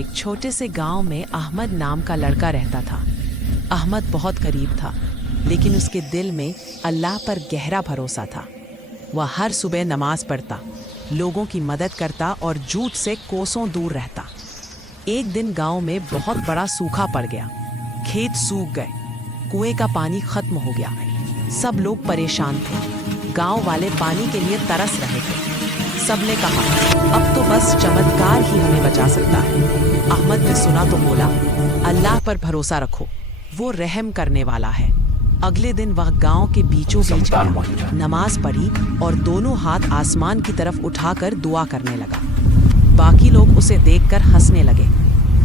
एक छोटे से गांव में अहमद नाम का लड़का रहता था। अहमद बहुत गरीब था, लेकिन उसके दिल में अल्लाह पर गहरा भरोसा था। वह हर सुबह नमाज पढ़ता, लोगों की मदद करता और झूठ से कोसों दूर रहता। एक दिन गांव में बहुत बड़ा सूखा पड़ गया। खेत सूख गए, कुएं का पानी खत्म हो गया। सब लोग परेशान थे। गांव वाले पानी के लिए तरस रहे थे। सबने कहा, अब तो बस चमत्कार ही हमें बचा सकता है। अहमद ने सुना तो बोला, अल्लाह पर भरोसा रखो, वो रहम करने वाला है। अगले दिन वह गांव के बीचों बीच गया, नमाज पढ़ी और दोनों हाथ आसमान की तरफ उठाकर दुआ करने लगा। बाकी लोग उसे देखकर हंसने लगे।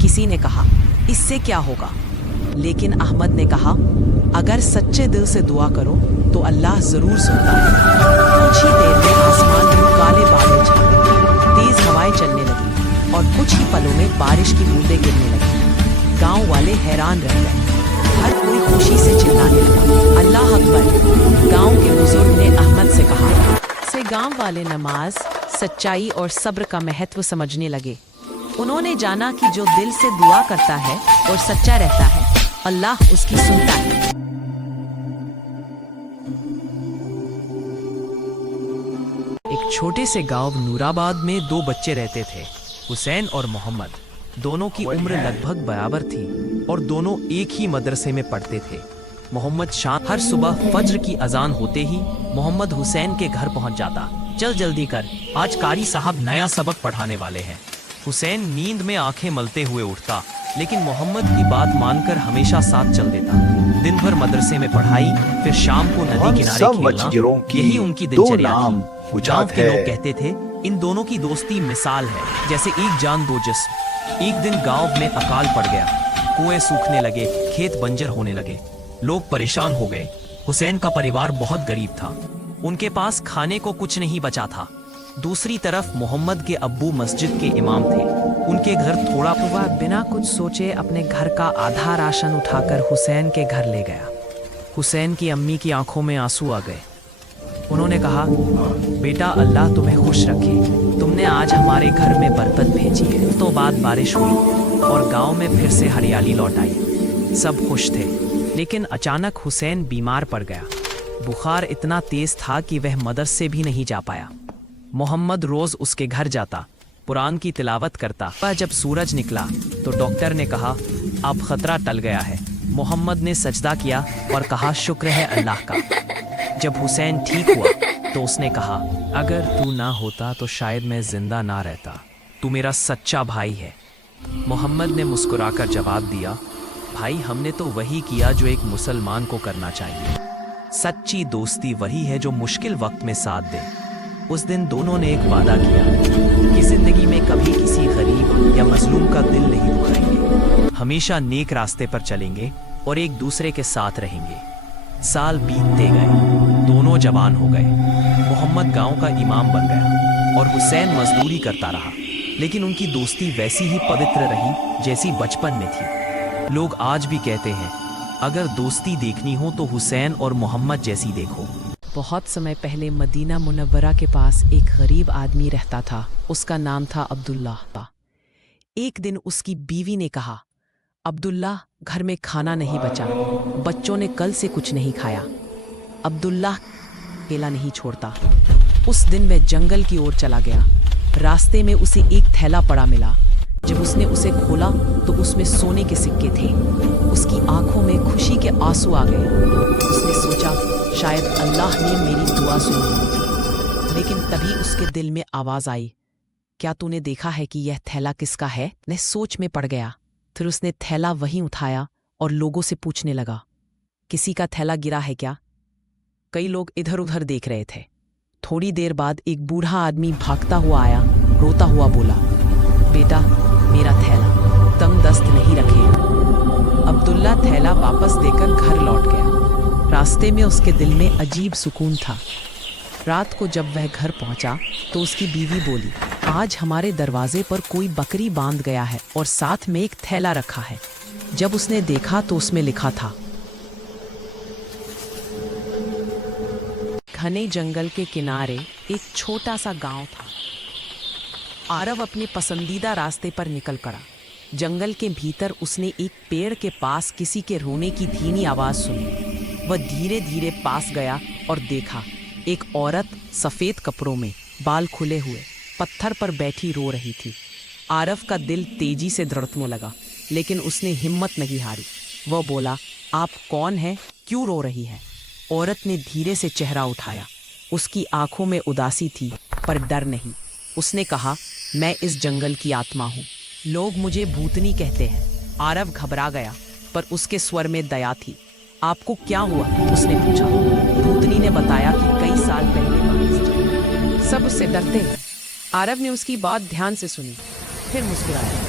किसी ने कहा, इससे क्या होगा? लेकिन अहमद ने कहा, अगर सच्चे दिल से दुआ करो तो अल्लाह जरूर सुनता है। कुछ ही देर में आसमान में काले बादल छा गए, तेज हवाएं चलने लगी और कुछ ही पलों में बारिश की बूंदें गिरने लगी। गांव वाले हैरान रह गए। हर कोई खुशी से चिल्लाने लगा, अल्लाह अकबर। गांव के बुजुर्ग ने अहमद से कहा। से गांव वाले नमाज, सच्चाई और सब्र का महत्व समझने लगे। उन्होंने जाना कि जो दिल से दुआ करता है और सच्चा रहता है, अल्लाह उसकी सुनता है। एक छोटे से गांव नूराबाद में दो बच्चे रहते थे, हुसैन और मोहम्मद। दोनों की उम्र लगभग बराबर थी और दोनों एक ही मदरसे में पढ़ते थे। मोहम्मद शाम हर सुबह फज्र की अजान होते ही मोहम्मद हुसैन के घर पहुंच जाता। चल जल्दी कर, आज कारी साहब नया सबक पढ़ाने वाले हैं। हुसैन नींद में आंखें मलते हुए उठता, लेकिन मोहम्मद की बात मानकर हमेशा साथ चल देता। दिन भर मदरसे में पढ़ाई, फिर शाम को नदी किनारे खेलना, यही उनकी दिनचर्या थी। गांव के लोग कहते थे, इन दोनों की दोस्ती मिसाल है, जैसे एक जान दो जिस्म। एक दिन गांव में अकाल पड़ गया, कुएं सूखने लगे, खेत बंजर होने लगे। लोग परेशान हो गए। हुसैन का परिवार बहुत गरीब था, उनके पास खाने को कुछ नहीं बचा था। दूसरी तरफ मोहम्मद के अब्बू मस्जिद के इमाम थे, उनके घर थोड़ा। वह बिना कुछ सोचे अपने घर का आधा राशन उठाकर हुसैन के घर ले गया। हुसैन की अम्मी की आंखों में आंसू आ गए। उन्होंने कहा, बेटा अल्लाह तुम्हें खुश रखे, तुमने आज हमारे घर में बरकत भेजी है। तो बाद बारिश हुई और गांव में फिर से हरियाली लौट आई। सब खुश थे, लेकिन अचानक हुसैन बीमार पड़ गया। बुखार इतना तेज था कि वह मदरसे भी नहीं जा पाया। मोहम्मद रोज उसके घर जाता, कुरान की तिलावत करता। वह जब सूरज निकला तो डॉक्टर ने कहा, अब खतरा टल गया है। मोहम्मद ने सजदा किया और कहा, शुक्र है अल्लाह का। जब हुसैन ठीक हुआ तो उसने कहा, अगर तू ना होता तो शायद मैं जिंदा ना रहता। तू मेरा सच्चा भाई है। मोहम्मद ने मुस्कुराकर जवाब दिया, भाई हमने तो वही किया जो एक मुसलमान को करना चाहिए। सच्ची दोस्ती वही है जो मुश्किल वक्त में साथ दे। उस दिन दोनों ने एक वादा किया कि जिंदगी में कभी किसी गरीब या मजलूम का दिल नहीं दुखाएंगे, हमेशा नेक रास्ते पर चलेंगे और एक दूसरे के साथ रहेंगे। साल बीतते गए, दोनों जवान हो गए। मोहम्मद गांव का इमाम बन गया और हुसैन मजदूरी करता रहा, लेकिन उनकी दोस्ती वैसी ही पवित्र रही जैसी बचपन में थी। लोग आज भी कहते हैं, अगर दोस्ती देखनी हो तो हुसैन और मोहम्मद जैसी देखो। बहुत समय पहले मदीना मुनव्वरा के पास एक गरीब आदमी रहता था। उसका नाम था अब्दुल्ला। एक दिन उसकी बीवी ने कहा, अब्दुल्ला, घर में खाना नहीं बचा, बच्चों ने कल से कुछ नहीं खाया। अब्दुल्ला अकेला नहीं छोड़ता। उस दिन वह जंगल की ओर चला गया। रास्ते में उसे एक थैला पड़ा मिला। जब उसने उसे खोला तो उसमें सोने के सिक्के थे। उसकी आंखों में खुशी के आंसू आ गए। उसने सोचा, शायद अल्लाह ने मेरी दुआ सुनी। लेकिन तभी उसके दिल में आवाज आई, क्या तूने देखा है कि यह थैला किसका है? वह सोच में पड़ गया। फिर उसने थैला वहीं उठाया और लोगों से पूछने लगा, किसी का थैला गिरा है क्या? कई लोग इधर उधर देख रहे थे। थोड़ी देर बाद एक बूढ़ा आदमी भागता हुआ आया, रोता हुआ बोला, बेटा मेरा थैला, तंग दस्त नहीं रखे। अब्दुल्ला थैला वापस देकर घर लौट गया। रास्ते में उसके दिल में अजीब सुकून था। रात को जब वह घर पहुंचा तो उसकी बीवी बोली, आज हमारे दरवाजे पर कोई बकरी बांध गया है और साथ में एक थैला रखा है। जब उसने देखा तो उसमें लिखा था, घने जंगल के किनारे एक छोटा सा गांव था। आरव अपने पसंदीदा रास्ते पर निकल पड़ा। जंगल के भीतर उसने एक पेड़ के पास किसी के रोने की धीमी आवाज सुनी। वह धीरे धीरे पास गया और देखा एक औरत सफेद कपड़ों में, बाल खुले हुए, पत्थर पर बैठी रो रही थी। आरव का दिल तेजी से धड़कने लगा, लेकिन उसने हिम्मत नहीं हारी। वह बोला, आप कौन हैं? क्यों रो रही है? औरत ने धीरे से चेहरा उठाया। उसकी आंखों में उदासी थी, पर डर नहीं। उसने कहा, मैं इस जंगल की आत्मा हूँ। लोग मुझे भूतनी कहते हैं। आरव घबरा गया, पर उसके स्वर में दया थी। आपको क्या हुआ? उसने पूछा। भूतनी ने बताया कि कई साल पहले सब उससे डरते हैं। आरव ने उसकी बात ध्यान से सुनी, फिर मुस्कुराया।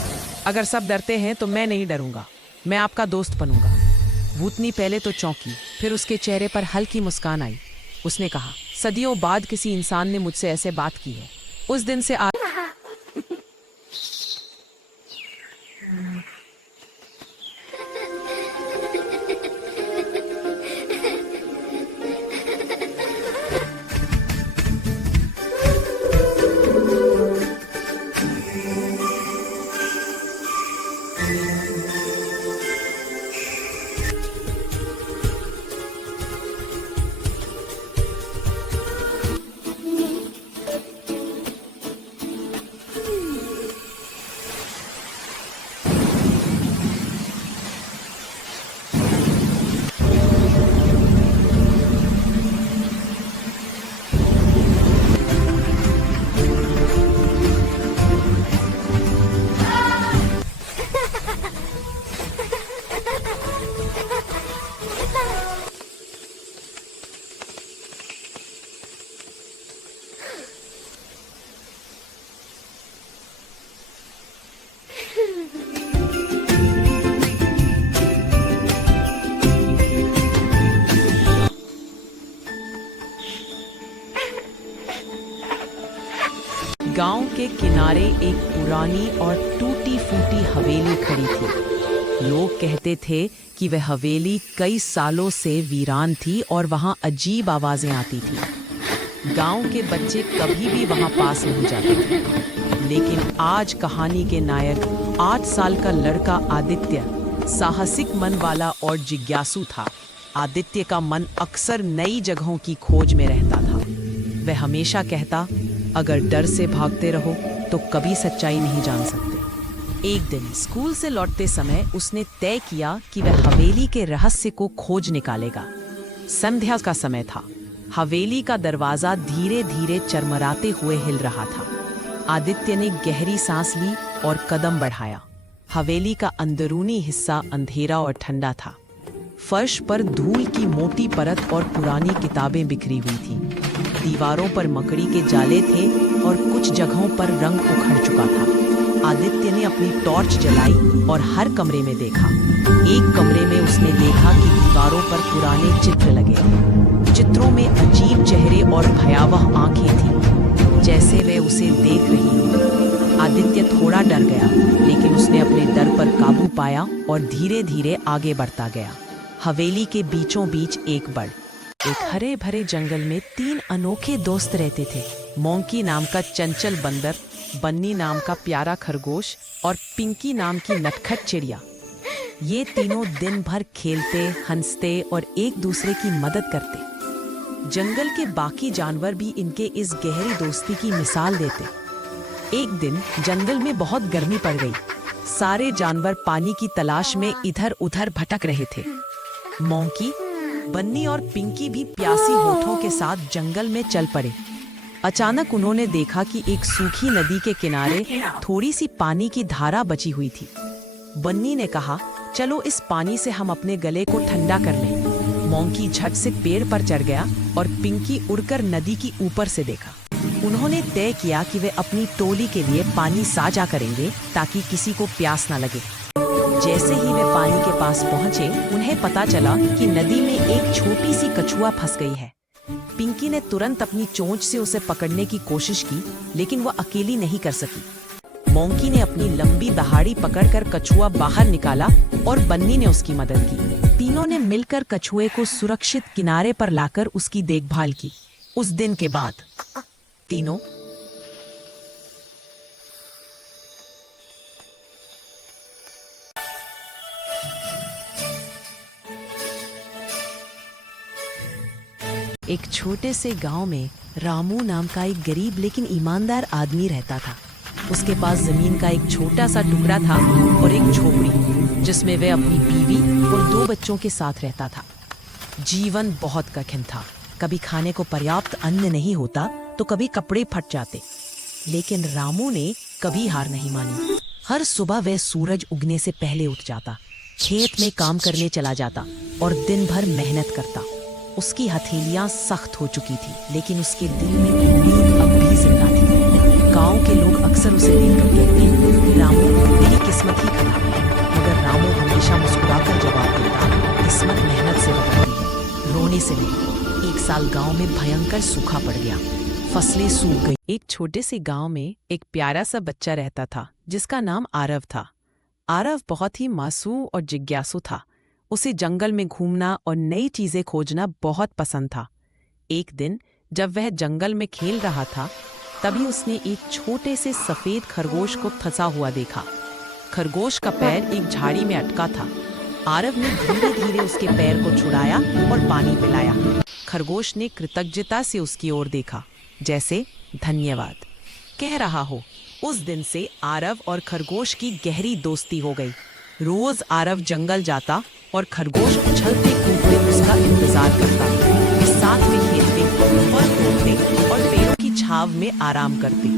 अगर सब डरते हैं तो मैं नहीं डरूंगा, मैं आपका दोस्त बनूंगा। भूतनी पहले तो चौंकी, फिर उसके चेहरे पर हल्की मुस्कान आई। उसने कहा, सदियों बाद किसी इंसान ने मुझसे ऐसे बात की है। उस दिन से गांव के किनारे एक पुरानी और टूटी फूटी हवेली खड़ी थी। लोग कहते थे कि वह हवेली कई सालों से वीरान थी और वहां अजीब आवाजें आती थी। गांव के बच्चे कभी भी वहां पास नहीं जाते थे। लेकिन आज कहानी के नायक 8 साल का लड़का आदित्य साहसिक मन वाला और जिज्ञासु था। आदित्य का मन अक्सर नई जगहों की खोज में रहता था। वह हमेशा कहता, अगर डर से भागते रहो तो कभी सच्चाई नहीं जान सकते। एक दिन स्कूल से लौटते समय उसने तय किया कि वह हवेली के रहस्य को खोज निकालेगा। संध्या का समय था। हवेली का दरवाजा धीरे धीरे चरमराते हुए हिल रहा था। आदित्य ने गहरी सांस ली और कदम बढ़ाया। हवेली का अंदरूनी हिस्सा अंधेरा और ठंडा था। फर्श पर धूल की मोटी परत और पुरानी किताबें बिखरी हुई थीं। दीवारों पर मकड़ी के जाले थे और कुछ जगहों पर रंग उखड़ चुका था। आदित्य ने अपनी टॉर्च जलाई और हर कमरे में देखा। एक कमरे में उसने देखा कि दीवारों पर पुराने चित्र लगे थे। चित्रों में अजीब चेहरे और भयावह आंखें थीं, जैसे वे उसे देख रही हों। आदित्य थोड़ा डर गया, लेकिन उसने अपने डर पर काबू पाया और धीरे धीरे आगे बढ़ता गया। हवेली के बीचों बीच एक हरे भरे जंगल में 3 अनोखे दोस्त रहते थे। मोंकी नाम का चंचल बंदर, बन्नी नाम का प्यारा खरगोश और पिंकी नाम की नटखट चिड़िया। ये तीनों दिन भर खेलते, हंसते और एक दूसरे की मदद करते। जंगल के बाकी जानवर भी इनके इस गहरी दोस्ती की मिसाल देते। एक दिन जंगल में बहुत गर्मी पड़ गई। सारे जानवर पानी की तलाश में इधर उधर भटक रहे थे। मोंकी, बन्नी और पिंकी भी प्यासी होठों के साथ जंगल में चल पड़े। अचानक उन्होंने देखा कि एक सूखी नदी के किनारे थोड़ी सी पानी की धारा बची हुई थी। बन्नी ने कहा, चलो इस पानी से हम अपने गले को ठंडा कर लें। मोंकी झट से पेड़ पर चढ़ गया और पिंकी उड़कर नदी की ऊपर से देखा। उन्होंने तय किया कि वे अपनी टोली के लिए पानी साझा करेंगे ताकि किसी को प्यास न लगे। जैसे ही वे पानी के पास पहुंचे, उन्हें पता चला कि नदी में एक छोटी सी कछुआ फंस गई है। पिंकी ने तुरंत अपनी चोंच से उसे पकड़ने की कोशिश की, लेकिन वह अकेली नहीं कर सकी। मोंकी ने अपनी लंबी दहाड़ी पकड़कर कछुआ बाहर निकाला और बन्नी ने उसकी मदद की। तीनों ने मिलकर कछुए को सुरक्षित किनारे पर लाकर उसकी देखभाल की। उस दिन के बाद तीनों एक छोटे से गांव में रामू नाम का एक गरीब लेकिन ईमानदार आदमी रहता था। उसके पास जमीन का एक छोटा सा टुकड़ा था और एक झोपड़ी जिसमें वह अपनी बीवी और 2 बच्चों के साथ रहता था। जीवन बहुत कठिन था। कभी खाने को पर्याप्त अन्न नहीं होता तो कभी कपड़े फट जाते, लेकिन रामू ने कभी हार नहीं मानी। हर सुबह वह सूरज उगने से पहले उठ जाता, खेत में काम करने चला जाता और दिन भर मेहनत करता। उसकी हथेलियां सख्त हो चुकी थी, लेकिन उसके दिल में उम्मीद अब भी जिंदा थी। गांव के लोग अक्सर उसे देखकर कहते, रामू तेरी किस्मत ही खराब है। मगर रामू हमेशा मुस्कुराकर जवाब देता, किस्मत मेहनत से बदलती है, रोने से नहीं। एक साल गांव में भयंकर सूखा पड़ गया, फसलें सूख गई। एक छोटे से गांव में एक प्यारा सा बच्चा रहता था जिसका नाम आरव था। आरव बहुत ही मासूम और जिज्ञासु था। उसे जंगल में घूमना और नई चीजें खोजना बहुत पसंद था। एक दिन जब वह जंगल में खेल रहा था, तभी उसने एक छोटे से सफेद खरगोश को फंसा हुआ देखा। खरगोश का पैर एक झाड़ी में अटका था। आरव ने धीरे धीरे उसके पैर को छुड़ाया और पानी पिलाया। खरगोश ने कृतज्ञता से उसकी ओर देखा, जैसे धन्यवाद कह रहा हो। उस दिन से आरव और खरगोश की गहरी दोस्ती हो गई। रोज आरव जंगल जाता और खरगोश उछलते कूदते उसका इंतजार करता। वे साथ में खेलते, फल तोड़ते और पेड़ों की छाव में आराम करते।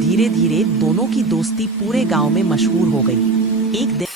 धीरे धीरे दोनों की दोस्ती पूरे गांव में मशहूर हो गई। एक दिन